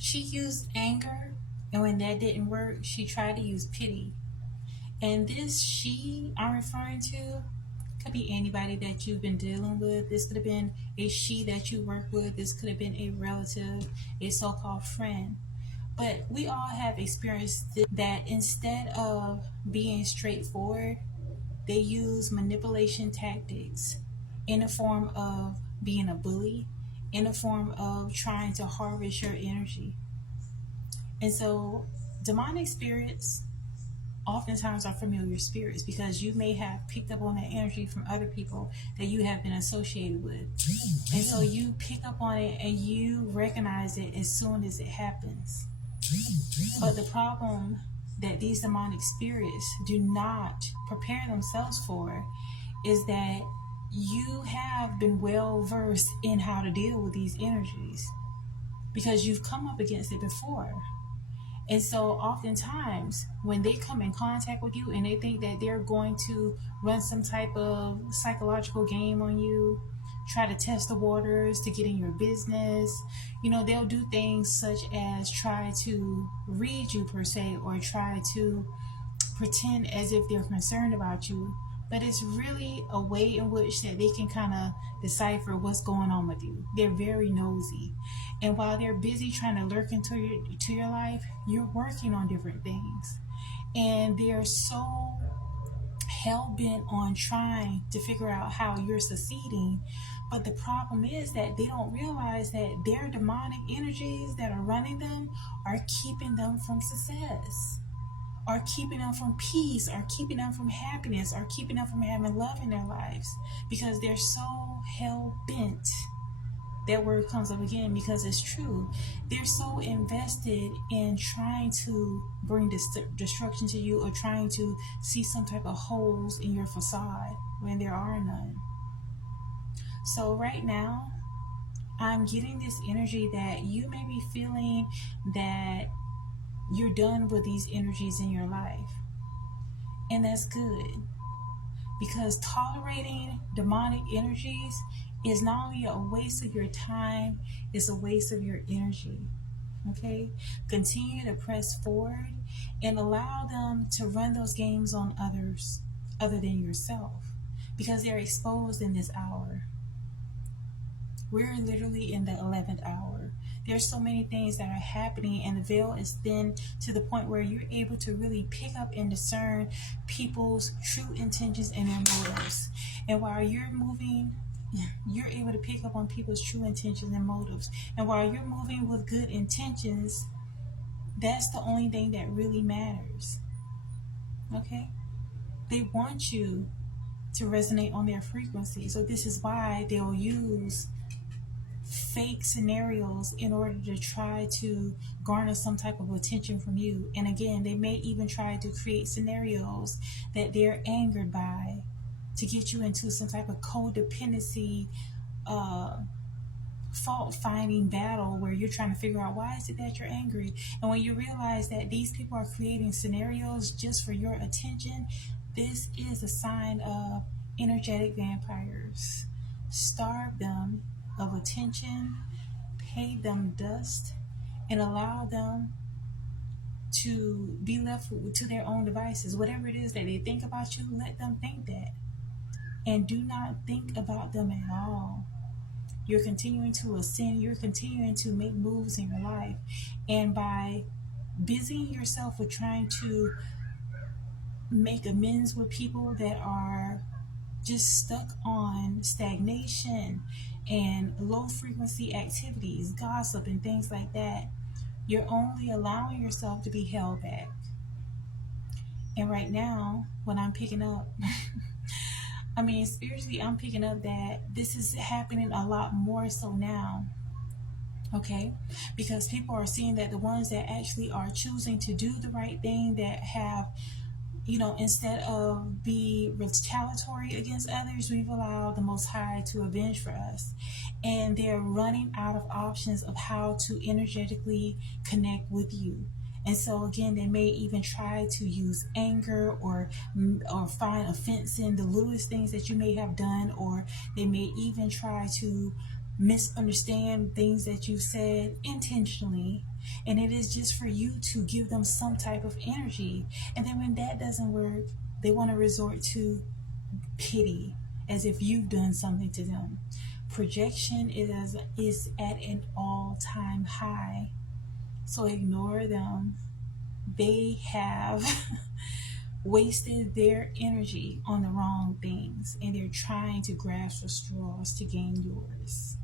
She used anger, and when that didn't work, she tried to use pity. And this she I'm referring to could be anybody that you've been dealing with. This could have been a she that you work with. This could have been a relative, a so called friend. But we all have experienced that instead of being straightforward, they use manipulation tactics in the form of being a bully, in the form of trying to harvest your energy. And so, demonic spirits oftentimes are familiar spirits because you may have picked up on that energy from other people that you have been associated with. And so you pick up on it and you recognize it as soon as it happens. But the problem that these demonic spirits do not prepare themselves for is that you have been well versed in how to deal with these energies because you've come up against it before. And so oftentimes when they come in contact with you and they think that they're going to run some type of psychological game on you, try to test the waters to get in your business, they'll do things such as try to read you per se, or try to pretend as if they're concerned about you. But it's really a way in which that they can kind of decipher what's going on with you. They're very nosy. And while they're busy trying to lurk into your life, you're working on different things. And they're so hell bent on trying to figure out how you're succeeding. But the problem is that they don't realize that their demonic energies that are running them are keeping them from success, are keeping them from peace, are keeping them from happiness, are keeping them from having love in their lives, because they're so hell bent. That word comes up again because it's true. They're so invested in trying to bring destruction to you, or trying to see some type of holes in your facade when there are none. So right now, I'm getting this energy that you may be feeling that you're done with these energies in your life. And that's good, because tolerating demonic energies is not only a waste of your time, it's a waste of your energy. Okay? Continue to press forward and allow them to run those games on others other than yourself, because they're exposed in this hour. We're literally in the 11th hour. There's so many things that are happening, and the veil is thin to the point where you're able to really pick up and discern people's true intentions and their motives. And while you're moving, you're able to pick up on people's true intentions and motives. And while you're moving with good intentions, that's the only thing that really matters. Okay? They want you to resonate on their frequency. So this is why they'll use fake scenarios in order to try to garner some type of attention from you. And again, they may even try to create scenarios that they're angered by to get you into some type of codependency, fault finding battle where you're trying to figure out why is it that you're angry. And when you realize that these people are creating scenarios just for your attention, this is a sign of energetic vampires. Starve them of attention, pay them dust, and allow them to be left to their own devices. Whatever it is that they think about you, let them think that. And do not think about them at all. You're continuing to ascend, you're continuing to make moves in your life. And by busying yourself with trying to make amends with people that are just stuck on stagnation and low frequency activities, gossip, and things like that, you're only allowing yourself to be held back. And right now, when I'm picking up, spiritually, I'm picking up that this is happening a lot more so now. Okay? Because people are seeing that the ones that actually are choosing to do the right thing, that have, instead of be retaliatory against others, we've allowed the Most High to avenge for us. And they're running out of options of how to energetically connect with you. And so again, they may even try to use anger or find offense in the littlest things that you may have done, or they may even try to misunderstand things that you said intentionally, and it is just for you to give them some type of energy. And then when that doesn't work, they want to resort to pity, as if you've done something to them. Projection is at an all-time high, so ignore them. They have wasted their energy on the wrong things, and they're trying to grasp for straws to gain yours.